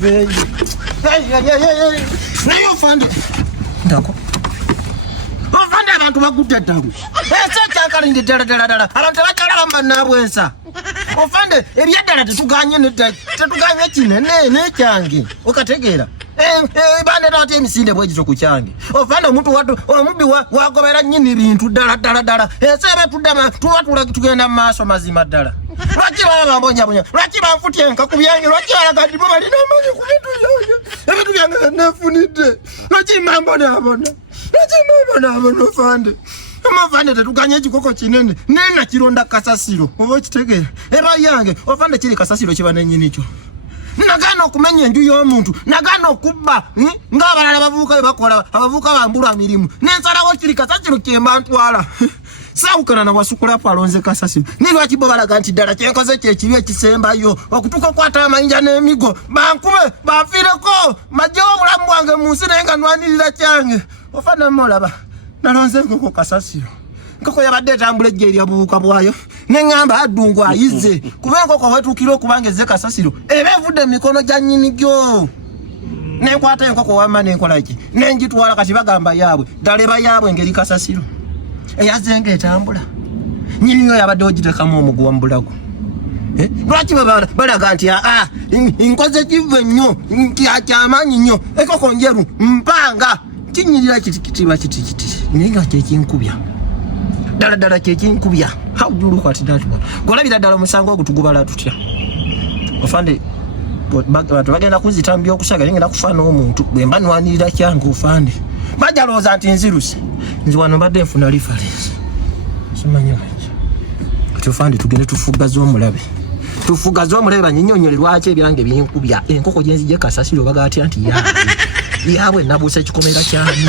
veio. Ei. Nayo fande. Ndako. Ofande abantu bakutatamu. Ese kali ndi dala. Abantu bakala bambanabwensa. Ofande ebyadala tetuganye tetuganye kinene ne kyange. Okategeera. Bane nati emisinde bwejizo ku kyange. Ofande omuntu watu omubi wagobera nyini bintu dala. Ese betudama tuwatula tugenda maaso mazima dala. Lwaki baba mbonya. Lwaki bamfutie nka kubyange. Lwaki alagadi baba lina manyi ku bintu byange. Ebintu byange nafunide. Lwaki mambo nabona. Ofande. Amavande tetuganye ekikoko kinene. Nena kironda kasasiro. Oba kitegeera. Eba yange ofande kiri kasasiro kiba nenyinicho. Nagano okumenya enju y'omuntu. Nagano okubba. Ng'abalala bavubuka bakola. Abavubuka bambula mirimu. Nensalawo kiri kasasiro kyemba ntwala. Saukana na wasukula palonze kasasiro. Nilwaki bo balaga nti ddala kyenkoze kyekibi ekisembayo. Okutuka okwata amayinja n'emigo. Bankube bafireko. Majjo obulamu bwange mu nsi naye nga nwanirira kyange. Ofana molaba nalonze nkoko kasasiro nkoko yabadde tambula ejje lya bubuka bwayo nengamba adungu ayize kuba nkoko wetukira okubangeze kasasiro ebevudde mikono gya nyini gyo nenkwata enkoko wama nenkolaki nenjitwala kati bagamba yaabwe daleba yaabwe ngeri kasasiro eyazenga etambula nyini yo yabadde ogitekamu omuguwa mbulago lwaki balaga nti nkoze kive nnyo kyamaanyi nnyo ekoko njeru mpanga kinyirira kitiba kiti ninga kyekinkubya dala kyekinkubya hawdulu kwati dala golabira dala musango ogutugubala tutya ofande batu bagenda kuzitambya okusaga ngenda kufana omuntu bwemba nwanirira kyangu ofande bajaloza nti nzirusi nziwano badde nfuna reference simanya kanje kati ofande tugende tufugaza omulabe banyinyonyole lwaki ebyange byenkubya enkoko gyenzi je kasasiro baga atya nti yaabwe nabuse kikomera kyani